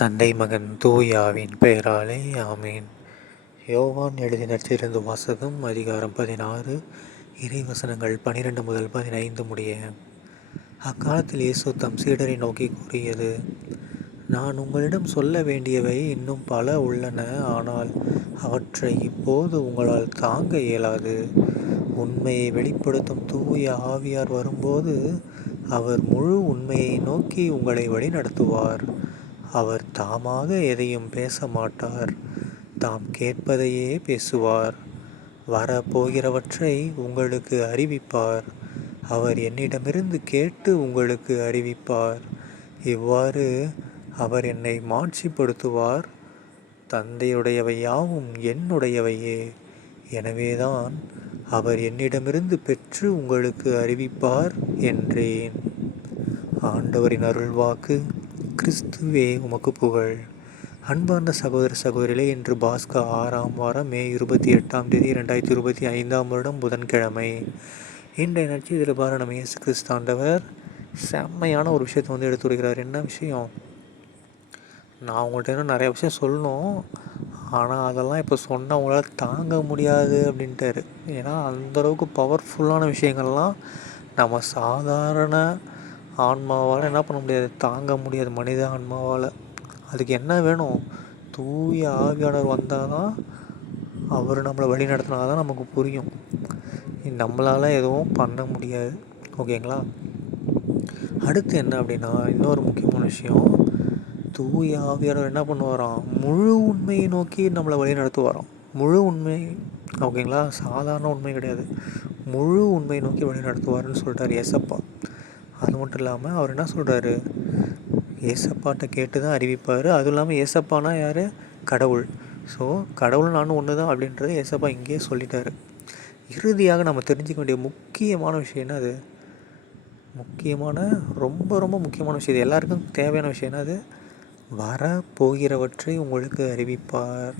தந்தை மகன் தூயாவின் பெயராலே ஆமீன். யோவான் எழுதின திருந்து வாசகம் அதிகாரம் பதினாறு இறைவசனங்கள் பனிரெண்டு முதல் பதினைந்து முடிய. அக்காலத்தில் இயேசு தம் சீடரை நோக்கி கூறியது நான் உங்களிடம் சொல்ல வேண்டியவை இன்னும் பல உள்ளன ஆனால் அவற்றை இப்போது உங்களால் தாங்க இயலாது. உண்மையை வெளிப்படுத்தும் தூய ஆவியார் வரும்போது அவர் முழு உண்மையை நோக்கி உங்களை வழிநடத்துவார். அவர் தாமாக எதையும் பேச மாட்டார் தாம் கேட்பதையே பேசுவார். வரப்போகிறவற்றை உங்களுக்கு அறிவிப்பார். அவர் என்னிடமிருந்து கேட்டு உங்களுக்கு அறிவிப்பார். இவ்வாறு அவர் என்னை மாட்சிப்படுத்துவார். தந்தையுடையவை யாவும் என்னுடையவையே. எனவேதான் அவர் என்னிடமிருந்து பெற்று உங்களுக்கு அறிவிப்பார் என்றேன். ஆண்டவரின் அருள்வாக்கு கிறிஸ்துவே உமக்கு புகழ். அன்பார்ந்த சகோதர சகோதரிகளே இன்று பாஸ்கா ஆறாம் வாரம் மே இருபத்தி எட்டாம் தேதி ரெண்டாயிரத்தி இருபத்தி ஐந்தாம் வருடம் புதன்கிழமை. இன்றைய நிகழ்ச்சி இதில் பாரு நம்ம இயேசு கிறிஸ்தாண்டவர் செம்மையான ஒரு விஷயத்தை வந்து எடுத்து வருகிறார். என்ன விஷயம்? நான் உங்கள்கிட்ட இன்னும் நிறைய விஷயம் சொல்லணும். ஆனால் அதெல்லாம் இப்போ சொன்னால் உங்களால் தாங்க முடியாது அப்படின்ட்டாரு. ஏன்னா அந்தளவுக்கு பவர்ஃபுல்லான விஷயங்கள்லாம் நம்ம சாதாரண ஆன்மாவால் என்ன பண்ண முடியாது? தாங்க முடியாது மனித ஆன்மாவால். அதுக்கு என்ன வேணும்? தூய ஆவியாளர் வந்தால் தான் அவர் நம்மளை வழி நடத்தினா தான் நமக்கு புரியும். நம்மளால் எதுவும் பண்ண முடியாது. ஓகேங்களா? அடுத்து என்ன அப்படின்னா இன்னொரு முக்கியமான விஷயம். தூய ஆவியாளர் என்ன பண்ணுவாராம்? முழு உண்மையை நோக்கி நம்மளை வழி நடத்துவாராம். முழு உண்மை ஓகேங்களா? சாதாரண உண்மை கிடையாது. முழு உண்மையை நோக்கி வழி நடத்துவார்னு சொல்லிட்டார் எசப்பா அது மட்டும் இல்லாமல் அவர் என்ன சொல்கிறாரு ஏசப்பாட்ட கேட்டு தான் அறிவிப்பார். அதுவும் இல்லாமல் ஏசப்பானா யார்? கடவுள். ஸோ கடவுள் நானும் ஒன்று தான் அப்படின்றது ஏசப்பா இங்கேயே சொல்லிட்டாரு. இறுதியாக நம்ம தெரிஞ்சிக்க வேண்டிய முக்கியமான விஷயம் என்ன அது முக்கியமான ரொம்ப ரொம்ப முக்கியமான விஷயம். இது எல்லாருக்கும் தேவையான விஷயம் என்ன அது வர போகிறவற்றை உங்களுக்கு அறிவிப்பார்.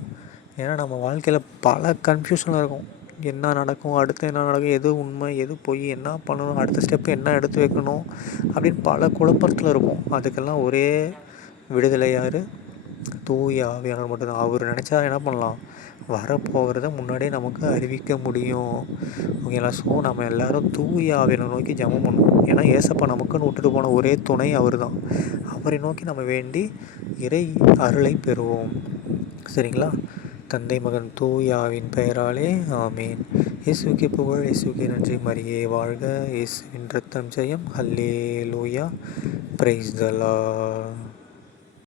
ஏன்னா நம்ம வாழ்க்கையில் பல கன்ஃபியூஷனாக இருக்கும். என்ன நடக்கும் அடுத்து என்ன நடக்கும் எது உண்மை எது பொய் என்ன பண்ணணும் அடுத்த ஸ்டெப்பு என்ன எடுத்து வைக்கணும் அப்படின்னு பல குழப்பத்தில் இருப்போம். அதுக்கெல்லாம் ஒரே விடுதலை யார்? தூய ஆவியானவர் மட்டும்தான். அவர் நினச்சா என்ன பண்ணலாம்? வரப்போகிறத முன்னாடியே நமக்கு அறிவிக்க முடியும். ஓகேங்களா? ஸோ நம்ம எல்லோரும் தூய ஆவியனை நோக்கி ஜமம் பண்ணுவோம் ஏன்னா ஏசப்பா நமக்குன்னு விட்டுட்டு போன ஒரே துணை அவர் தான் அவரை நோக்கி நம்ம வேண்டி இறை அருளை பெறுவோம். சரிங்களா? தந்தை மகன் தூயாவின் பெயராலே ஆமேன். இயேசுக்கு புகழ் இயேசுக்கு நன்றி. மரியே வாழ்க. இயேசுவின் ரத்தம் ஜெயம். ஹல்லே லூயா பிரைஸ் தலா